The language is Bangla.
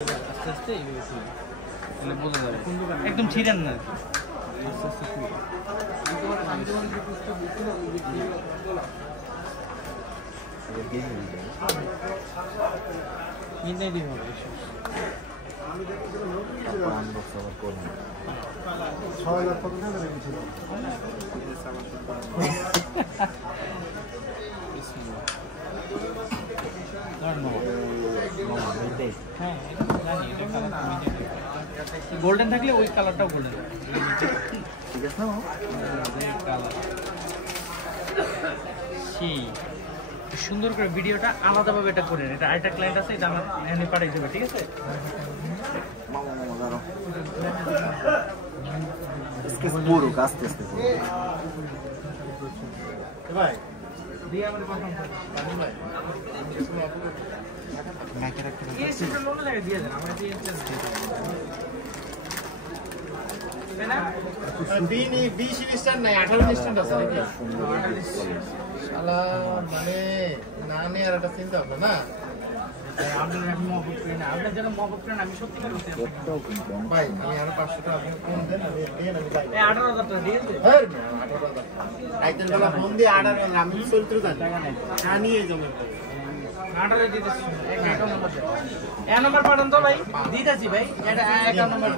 আস্তে আস্তে মানে বোঝা যাবে একদম ছিড়েন না গোল্ডেন থাকলে ওই কালারটাও গোল্ডেন ঠিক আছে কালার সেই সুন্দর করে ভিডিওটা আলাদাভাবে এটা করেন এটা আরেকটা ক্লায়েন্ট আছে এটা আমার এখানে পাঠিয়ে দেবে ঠিক আছে পুরো আস্তে আস্তে ভাই দিয়ে আমাদের কথা ভাই ম্যাকের একটা এই সেটা লোন লাগে দিয়ে দেন আমরা দিয়ে বি সিরিজটার নাই 18 স্ট্যান্ড আছে নাকি শালা মানে না নে আর একটা চিন্তা হবে না আপনার আমি মহব্বত করি না আপনার যেন মহব্বত করেন আমি সত্যি করে বলছি ভাই আমি আরো 500 টাকা আপনি ফোন দেন আমি দেন আমি ভাই 18000 টাকা দিয়ে দেন হ্যাঁ 18000 একদিন বেলা ফোন দিয়ে 18000 আমি চলতে জানি টাকা নাই না নিয়ে যাবো 18 দিতেছি এক নম্বর পাঠান তো ভাই দিতেছি ভাই এটা এক নম্বর